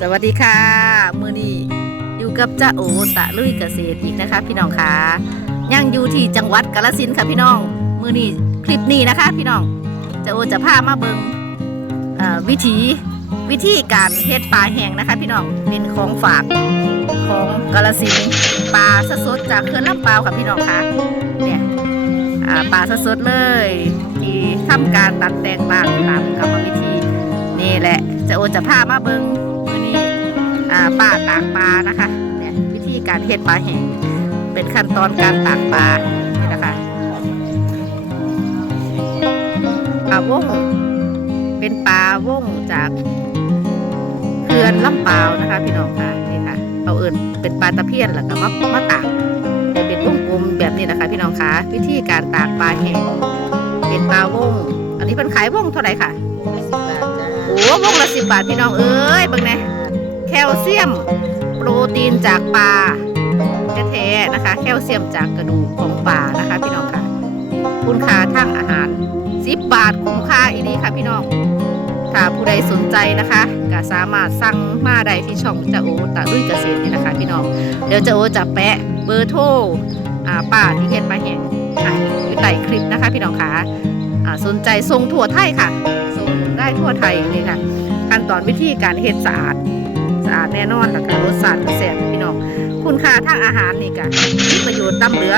สวัสดีค่ะ มือนี้อยู่กับจ้าโอตะลุยเกษตรอีกนะคะ พี่น้องค่ะยังอยู่ที่จังหวัดกาฬสินค่ะพี่น้อง มือนี้คลิปนี้นะคะ พี่น้องจ้าโอจะพามาเบิงวิธีวิธีการเฮ็ดปลาแห้งนะคะ พี่น้องเป็นของฝากของกาฬสินปลาสดจากเขื่อนลำเปาค่ะพี่น้องค่ะเนี่ยอ่าปลาสดเลยที่ทำการตัดแต่งบางตามกรรมวิธีนี่แหละจะโอจะพามาเบิงมื้อนี้อ่า ป้าตากปลานะคะ เนี่ยวิธีการเฮ็ดปลาแห้งเป็นขั้นตอนการตากปลานี่นะคะปลาวงเป็นปลาวงจากเขื่อนลำปาวนะคะพี่น้องค่ะนี่ค่ะเอาเอิญเป็นปลาตะเพียนแล้วก็มามาตากให้เป็นวงกลมแบบนี้นะคะ พี่น้องค่ะวิธีการตากปลาแห้งเป็นปลาวงอันนี้เป็นขายวงเท่าไหร่ค่ะโอ้วงละสิบบาทพี่น้องเอ้ยเบิ่งแน่แคลเซียม โปรตีนจากปลาแท้ๆนะคะ แคลเซียมจากกระดูกของปลานะคะพี่น้องค่ะ คุณค่าทางอาหารสิบบาทคุ้มค่าอีนี้ค่ะพี่น้อง ถ้าผู้ใดสนใจนะคะก็สามารถสั่งมาได้ที่ช่องจะโอตะลุยเกษตรนี่นะคะพี่น้อง เดี๋ยวจะโอจะแปะเบอร์โทรอ่าที่เฮ็ดมาแห่งให้อยู่ใต้คลิปนะคะพี่น้องค่ะอ่าสนใจส่งทั่วไทยค่ะส่งได้ทั่วไทยนี่ค่ะ ขั้นตอนวิธีการเฮ็ดสะอาด สะอาดแน่นอนแล้วก็รสชาติแซ่บพี่น้องคุณค่าทางอาหารนี่ก็มีประโยชน์ต้ำเหลือ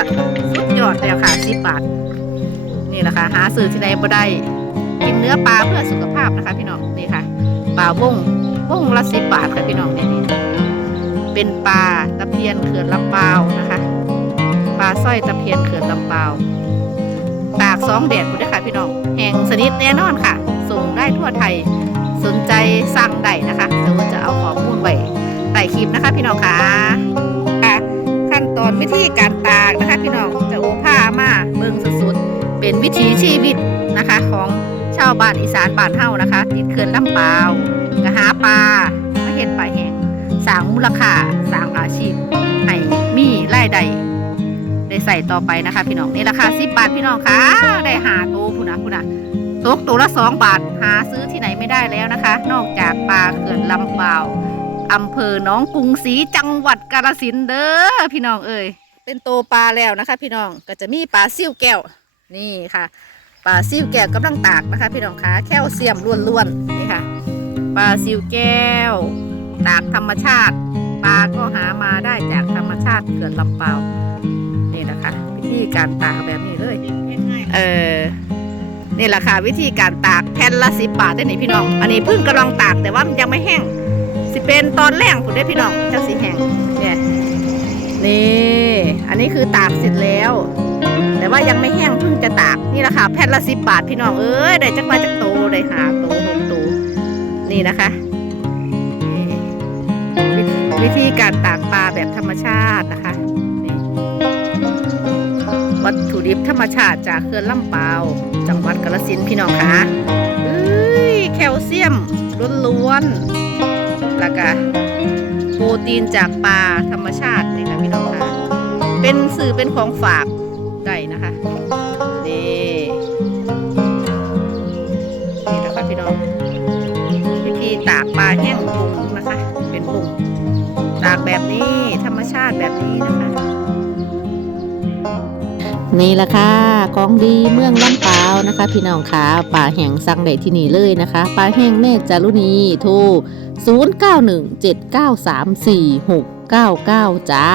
สุดยอดแล้วค่ะ10บบาทนี่แหละค่ะหาซื้อที่ไหนบ่ได้กินเนื้อปลาเพื่อสุขภาพนะคะ พี่น้องนี่ค่ะปลาวงวงละ10บบาทค่ะพี่น้องนี่นี่เป็นปลาตะเพียนเขื่อนลำเปานะคะปลาสร้อยตะเพียนเขื่อนลำเปาตากสองแดดคุณด้วยค่ะพี่น้องแห้งสนิทแน่นอนค่ะ ส่งได้ทั่วไทย สนใจสั่งได้นะคะเดี๋ยวจะเอาข้อมูลไว้ใต้คลิปนะคะ พี่น้องค่ะค่ะขั้นตอนวิธีการตากนะคะ พี่น้องจะโอผ้ามาเบิ่งสุดๆเป็นวิถีชีวิตนะคะ ของชาวบ้านอีสานบ้านเฮานะคะ ติดเขื่อนลำปาวกะหาปลามาเฮ็ดปลาแห้งสร้างมูลค่าสร้างอาชีพให้มีรายได้ได้ใส่ต่อไปนะคะ พี่น้องนี่ราคาสิบบาทพี่น้องค่ะได้หาตัวคุณนะคุณนะตกตัวละสองบาทหาซื้อที่ไหน ไม่ได้แล้วนะคะ นอกจากปลาเขื่อนลำเปล่าวอำเภอหนองกรุงศรีจังหวัดกาฬสินธุ์เด้อพี่น้องเอ้ยเป็นโตปลาแล้วนะคะ พี่น้องก็จะมีปลาซิ่วแก้วนี่ค่ะปลาซิ่วแก้วกำลังตากนะคะ พี่น้องคะแคลเซียมล้วนๆนี่ค่ะปลาซิ่วแก้ว ตากธรรมชาติ ปลาก็หามาได้จากธรรมชาติเขื่อนลำเปล่าวนี่แหละค่ะวิธีการตากแบบนี้เลยเออ นี่แหละค่ะวิธีการตากแผ่นละสิบบาทได้ไหนพี่น้อง อันนี้เพิ่งกำลังตากแต่ว่ามันยังไม่แห้ง สิเป็นตอนแรกคุณได้พี่น้องจังสีแห้งเนี่ยนี่ อันนี้คือตากเสร็จแล้ว แต่ว่ายังไม่แห้งเพิ่งจะตากนี่แหละค่ะแผ่นละสิบบาทพี่น้องเอ้ยได้จักมาจักโตได้หาโตหกโตนี่นะคะวิวิธีการตากปลาแบบธรรมชาตินะคะ วัตถุดิบธรรมชาติจากเขื่อนลำปาว จังหวัดกาฬสินธุ์พี่น้องคะเอ้ยแคลเซียมล้วนๆแล้วก็โปรตีนจากปลาธรรมชาตินี่ค่ะพี่น้องคะเป็นสื่อเป็นของฝากได้นะคะนี่นี่นะคะพี่น้องวิธีตากปลาแห้งปุงนะคะ เป็นปุงตากแบบนี้ธรรมชาติแบบนี้นะคะ นี่แหละค่ะของดีเมืองลำปาวนะคะ พี่น้องค่ะป่าแห่งสังได้ที่นี่เลยนะคะป่าแห่งเมธจารุณีโทร0917934699 จ้า